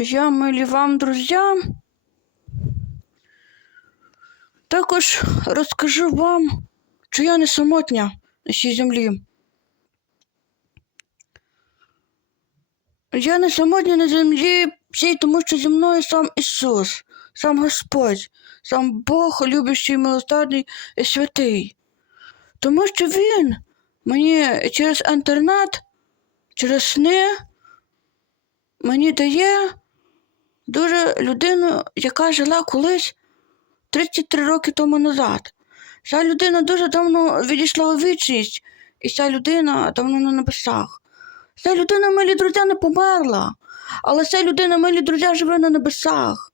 Я милі вам, друзі. Також розкажу вам, що я не самотня на цій землі. Я не самотня на землі всій, тому що зі мною сам Ісус, сам Господь, сам Бог, любящий, милостарний і святий. Тому що Він мені через інтернет, через сни мені дає дуже людину, яка жила колись 33 роки тому назад. Ця людина дуже давно відійшла у вічність, і ця людина давно на небесах. Ця людина, милі друзі, не померла, але ця людина, милі друзі, живе на небесах.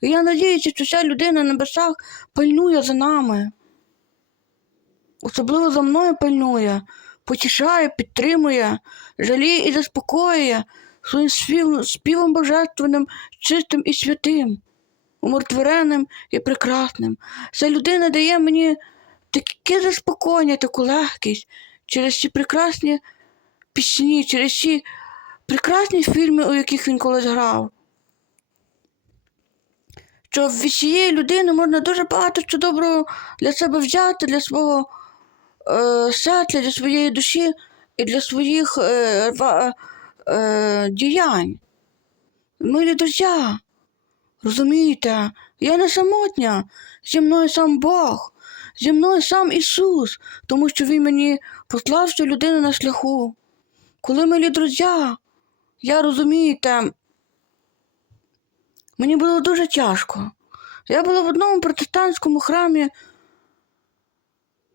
І я надіюся, що ця людина на небесах пильнує за нами. Особливо за мною пильнує, потішає, підтримує, жаліє і заспокоює своїм спів, співом божественним, чистим і святим, умиротвореним і прекрасним. Ця людина дає мені таке заспокоєння, таку легкість через ці прекрасні пісні, через ці прекрасні фільми, у яких він колись грав. Що від цієї людини можна дуже багато що доброго для себе взяти, для свого е, серця, для своєї душі і для своїх е, е, діянь. Милі друзі, розумієте, я не самотня, зі мною сам Бог, зі мною сам Ісус, тому що Він мені послав цю людину на шляху. Коли милі друзі, я розумієте, мені було дуже тяжко. Я була в одному протестантському храмі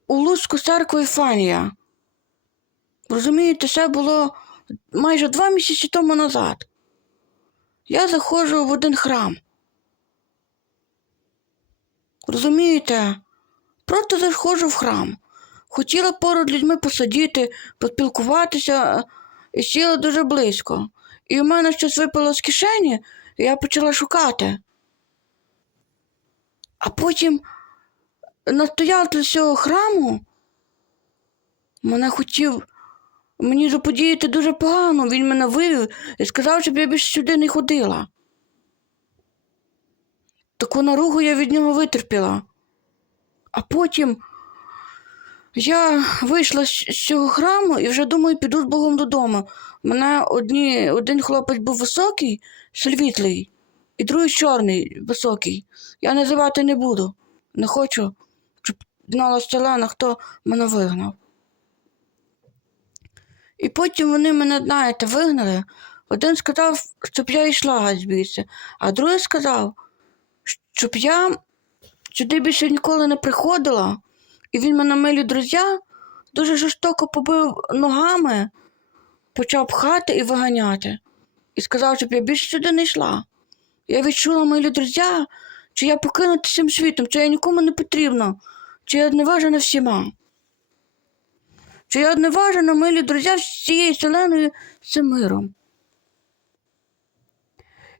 у Луцьку церкви Фанія. Розумієте, це було майже два місяці тому назад. Я заходжу в один храм. Розумієте, просто заходжу в храм. Хотіла поруч людьми посидіти, поспілкуватися і сіла дуже близько. І у мене щось випало з кишені, і я почала шукати. А потім настоятель цього храму мене хотів мені заподіяти дуже погано. Він мене вивів і сказав, щоб я більше сюди не ходила. Таку наругу я від нього витерпіла. А потім я вийшла з з цього храму і вже думаю, піду з Богом додому. Мене одні, один хлопець був високий, світлий, і другий чорний, високий. Я називати не буду. Не хочу, щоб знала селена, хто мене вигнав. І потім вони мене, знаєте, вигнали. Один сказав, щоб я йшла геть звідси, а другий сказав, щоб я сюди більше ніколи не приходила. І він мене милі друзі дуже жорстоко побив ногами, почав пхати і виганяти. І сказав, щоб я більше сюди не йшла. Я відчула, милі друзі, що я покинута цим світом, що я нікому не потрібна, що я зневажена всіма. Що я зневажена, милі друзі, з цією вселеною, з цим миром.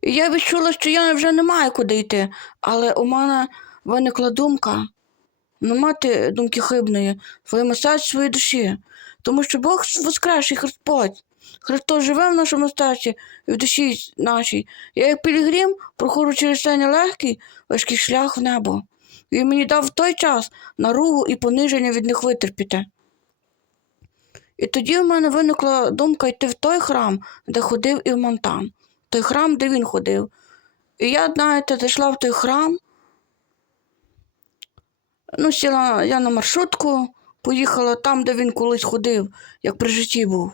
І я відчула, що я вже не маю куди йти, але у мене виникла думка не мати думки хибної, своєму серці, своїй душі. Тому що Бог воскресший Господь. Христос живе в нашому серці і в душі нашій. Я, як пілігрім, проходжу через цей нелегкий, важкий шлях в небо. Він мені дав той час наругу і пониження від них витерпіти. І тоді в мене виникла думка йти в той храм, де ходив і в Монтан, той храм, де він ходив. І я, знаєте, зайшла в той храм. Ну, сіла я на маршрутку, поїхала там, де він колись ходив, як при житті був.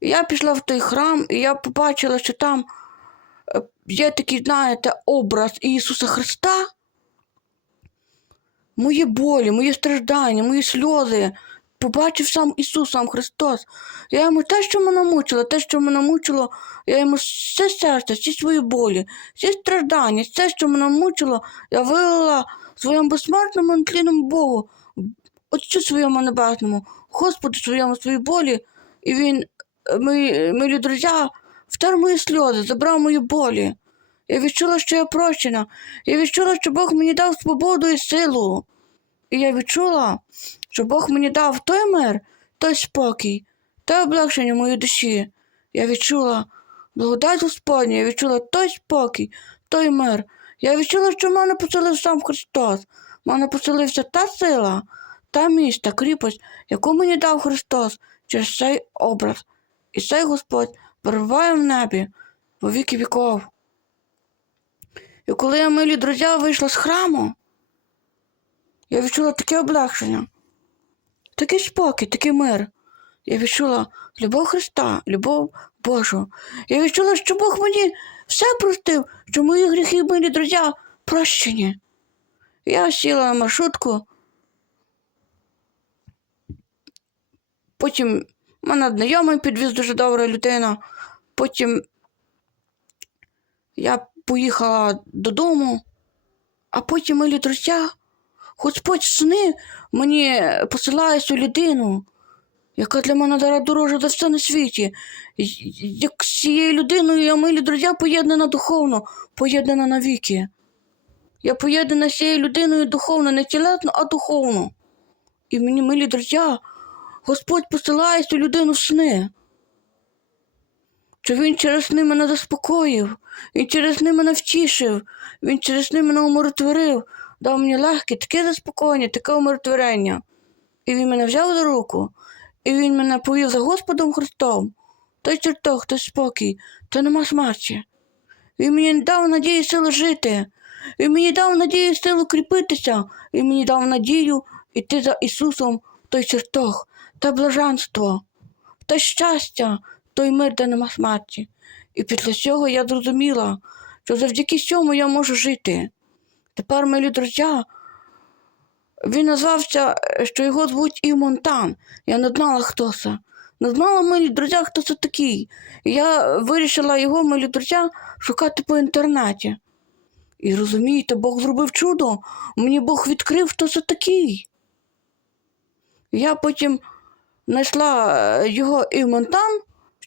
І я пішла в той храм, і я побачила, що там е, є такий, знаєте, образ Ісуса Христа. Мої болі, мої страждання, мої сльози. Побачив сам Ісус, сам Христос. Я йому те, що мене мучило, те, що мене мучило, я йому все серце, всі свої болі, всі страждання, все, що мене мучило, я вилила своєму безсмертному тлінному Богу, Отцю своєму небесному, Господу своєму свої болі, і він, е, мої, мої друзі, втер мої сльози, забрав мої болі. Я відчула, що я прощена. Я відчула, що Бог мені дав свободу і силу. І я відчула, що Бог мені дав той мир, той спокій, те облегшення моєї душі. Я відчула, Благодать Господня, я відчула той спокій, той мир. Я відчула, що в мене поселив сам Христос. В мене поселився та сила, та міць, та кріпость, яку мені дав Христос через цей образ. І цей Господь перебуває в небі во віки віков. І коли я, милі друзі, вийшла з храму, я відчула таке облегшення, такий спокій, такий мир. Я відчула любов Христа, любов Божу. Я відчула, що Бог мені все простив, що мої гріхи, милі друзі, прощені. Я сіла на маршрутку. Потім мене знайомий підвіз дуже добра людина. Потім я поїхала додому, а потім, милі друзі, В сни мені посилає цю людину, яка для мене зараз дорожча за все на світі. Як з цією людиною я, милі друзі, поєднана духовно, поєднана навіки. Я поєднана з цією людиною духовно, не тілесно, а духовно. І мені, милі друзі, Господь посилає цю людину в сни. Що він через сни мене заспокоїв, він через сни мене втішив, він через сни мене умиротворив, дав мені легке, таке заспокоєння, таке умиротворення. І він мене взяв за руку, і він мене повів за Господом Христом. Той чертог, той спокій, то нема смерті. Він мені дав надію силу жити. Він мені дав надію силу кріпитися. Він мені дав надію йти за Ісусом в той чертог, те блаженство, те щастя, той мир, де нема смерті. І після цього я зрозуміла, що завдяки цьому я можу жити. Тепер, милі друзі, він назвався, що його звуть Ів Монтан. Я не знала, хто це. Не знала, милі друзі, хто це такий. І я вирішила його, милі друзі, шукати по інтернеті. І розумієте, Бог зробив чудо. Мені Бог відкрив, хто це такий. Я потім знайшла е, його Ів Монтан,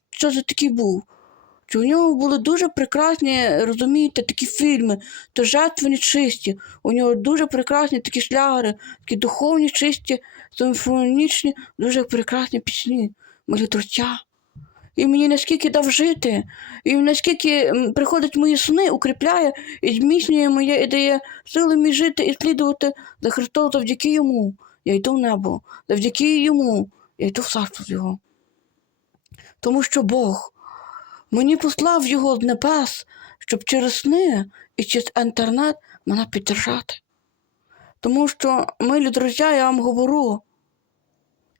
що це такий був. Що у нього були дуже прекрасні, розумієте, такі фільми, то жертвені чисті. У нього дуже прекрасні такі шлягери, такі духовні, чисті, симфонічні, дуже прекрасні пісні, молитвця. І мені наскільки дав жити, і наскільки приходить мої сни, укріпляє і зміцнює моє і дає сили мені жити і слідувати за Христом завдяки йому. Я йду в небо, завдяки йому, я йду в царство його. Тому що Бог мені послав його з небес, щоб через сни і через інтернет мене підтримати. Тому що, милі друзі, я вам говорю,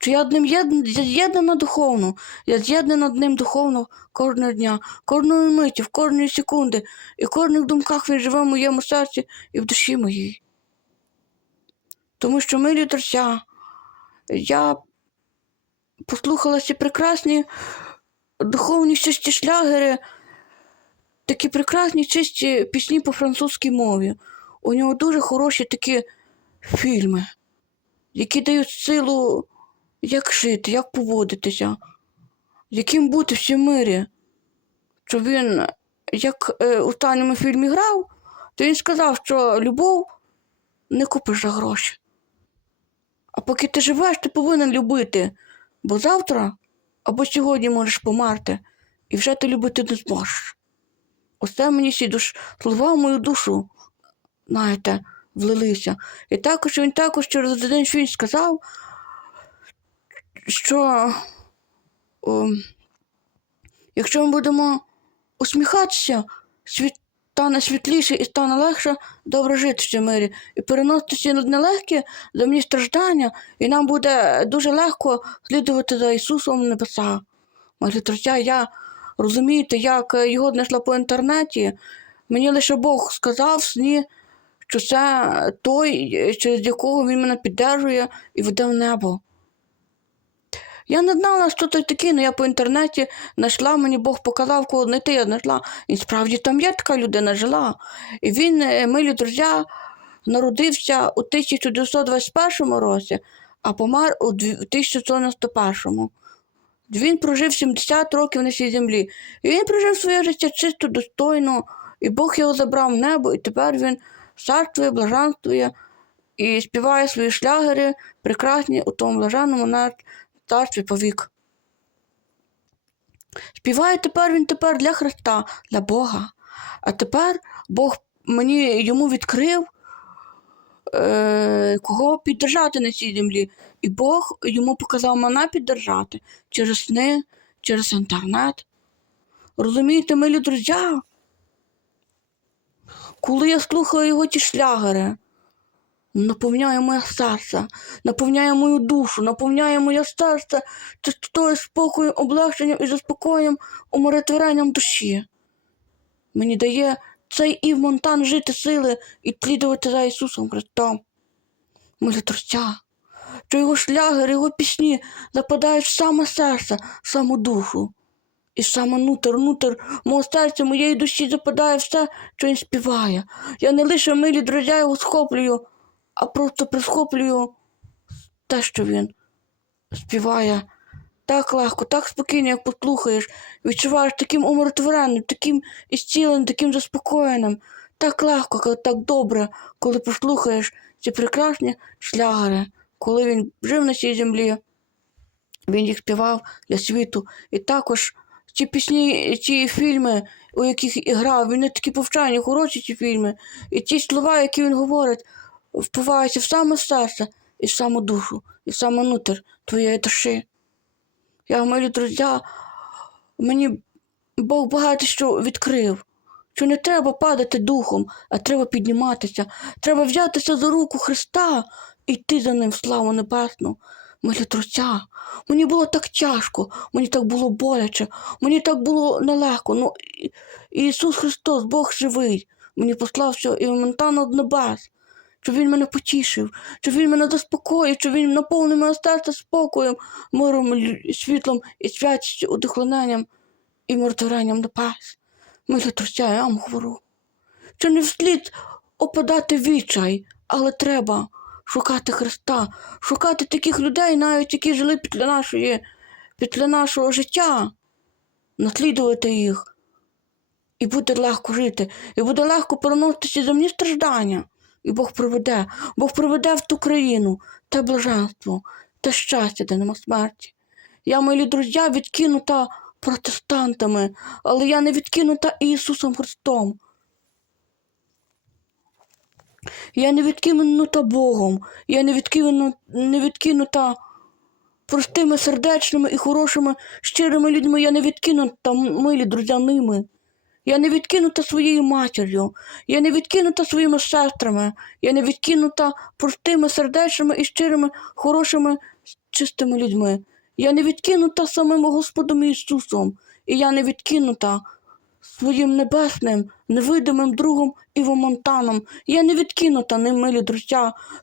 що я з ним з'єднана духовно, я з'єднана ним духовно кожного дня, кожної миті, в кожної секунди, і в кожних думках він живе в моєму серці і в душі моїй. Тому що, милі друзі, я послухала ці прекрасні духовні чисті шлягери, такі прекрасні чисті пісні по французькій мові. У нього дуже хороші такі фільми, які дають силу, як жити, як поводитися, яким бути в мирі. Що він, як е, у останньому фільмі грав, то він сказав, що любов не купиш за гроші. А поки ти живеш, ти повинен любити, бо завтра або сьогодні можеш померти, і вже ти любити не зможеш. Оце мені ці душ... слова в мою душу, знаєте, влилися. І також він також через один фільм сказав, що о, якщо ми будемо усміхатися, світ стане світліше і стане легше добре жити в цьому мирі. І переноситися на нелегкі земні страждання, і нам буде дуже легко слідувати за Ісусом небеса. Може, друзі, я розумієте, як його знайшла по інтернеті. Мені лише Бог сказав сні, що це той, через якого він мене піддержує і веде в небо. Я не знала, що той такий, але я по інтернеті знайшла, мені Бог показав, кого знайти, я знайшла. І справді там є така людина жила. І він, е, милі друзі, народився у 1921 році, а помер у дві- 1991. Він прожив 70 років на цій землі. І він прожив своє життя чисто, достойно, і Бог його забрав в небо, і тепер він царствує, блаженствує і співає свої шлягери прекрасні у тому блаженному царстві повік. Співає тепер він тепер для Христа, для Бога. А тепер Бог мені йому відкрив, е, кого піддержати на цій землі. І Бог йому показав мене піддержати через сни, через інтернет. Розумієте, милі друзі? Коли я слухаю його ті шлягери, наповняє моє серце, наповняє мою душу, наповняє моє серце чистотою, спокою, облегшенням і заспокоєнням, умиротворенням душі. Мені дає цей Ів Монтан жити сили і слідувати за Ісусом Христом. Милі друзі, що його шлягери, його пісні западають в саме серце, в саму душу. І саме нутер, нутер мого серця, моєї душі западає все, що він співає. Я не лише милі друзі його схоплюю, а просто присхоплюю те, що він співає. Так легко, так спокійно, як послухаєш, відчуваєш таким умиротвореним, таким ісціленим, таким заспокоєним. Так легко, коли так добре, коли послухаєш ці прекрасні шлягери, коли він жив на цій землі, він їх співав для світу. І також ці пісні, ці фільми, у яких грав, вони такі повчальні, хороші ці фільми. І ті слова, які він говорить, впиваються в саме серце, і в саму душу, і в саме нутер твоєї душі. Я, милі друзі, мені Бог багато що відкрив. Що не треба падати духом, а треба підніматися. Треба взятися за руку Христа і йти за ним в славу небесну. Милі друзі, мені було так тяжко, мені так було боляче, мені так було нелегко. Ну, Ісус Христос, Бог живий, мені послав всього і моментально з небес, щоб Він мене потішив, щоб Він мене заспокоїв, щоб Він наповнив моє серце спокоєм, миром, світлом і святістю, удохленням і мертворенням небес. Милі друзі, я що не вслід опадати відчай, але треба шукати Христа, шукати таких людей, навіть які жили після нашої, після нашого життя, наслідувати їх. І буде легко жити, і буде легко переносити земні страждання. І Бог приведе, Бог приведе в ту країну те блаженство, те щастя, де нема смерті. Я, милі друзі, відкинута протестантами, але я не відкинута Ісусом Христом. Я не відкинута Богом, я не відкинута, не відкинута простими, сердечними і хорошими, щирими людьми. Я не відкинута, милі друзі, ними. Я не відкинута своєю матір'ю, я не відкинута своїми сестрами, я не відкинута простими, сердечними і щирими, хорошими, чистими людьми. Я не відкинута самим Господом Ісусом, і я не відкинута своїм небесним, невидимим другом Івом Монтаном. Я не відкинута ним, милі друзі,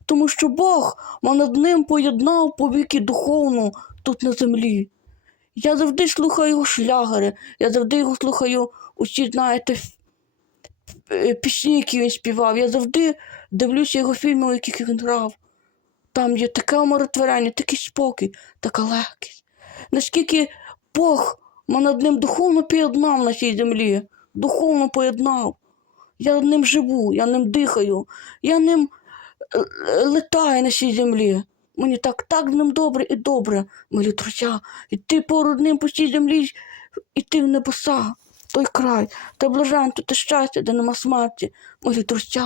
тому що Бог мене над ним поєднав повіки духовну тут на землі. Я завжди слухаю шлягери, я завжди його слухаю усі, знаєте, е, пісні, які він співав. Я завжди дивлюся його фільми, у яких він грав. Там є таке умиротворення, такий спокій, така легкість. Наскільки Бог мене над ним духовно поєднав на цій землі, духовно поєднав. Я ним живу, я ним дихаю, я ним е, летаю на цій землі. Мені так, так з ним добре і добре, милі друзі. Іти поруч ним по цій землі, іти в небеса, той край, та блаженство, те щастя, де нема смерті, милі друзі.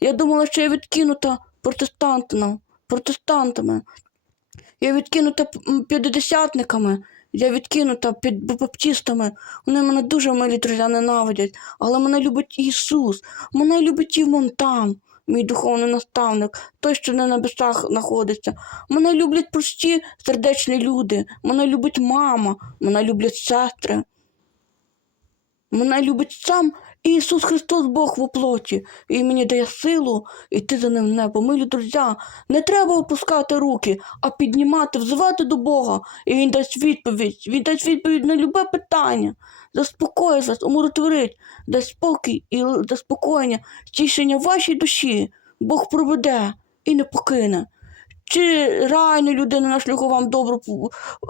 Я думала, що я відкинута протестантами, протестантами. Я відкинута п- м, я відкинута під баптистами. Вони мене дуже милі друзі ненавидять, але мене любить Ісус, мене любить і Монтан, мій духовний наставник, той, що на небесах знаходиться. Мене люблять прості сердечні люди, мене любить мама, мене люблять сестри. Мене любить сам Ісус Христос Бог в оплоті, і мені дає силу йти за ним в небо. Милі друзі, не треба опускати руки, а піднімати, взивати до Бога, і Він дасть відповідь. Він дасть відповідь на любе питання, заспокоїть вас, умиротворить, дасть спокій і заспокоєння, тішення вашій душі. Бог проведе і не покине. Чи райну людину на шляху вам добру,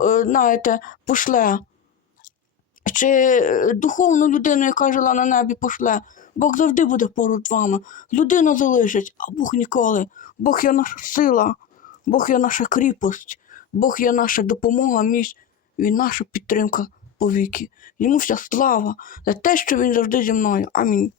е, знаєте, пошле чи е, духовну людину, яка жила на небі, пошле. Бог завжди буде поруч з вами. Людина залишить, а Бог ніколи. Бог є наша сила, Бог є наша кріпость, Бог є наша допомога, міць, Він наша підтримка повіки. Йому вся слава за те, що він завжди зі мною. Амінь.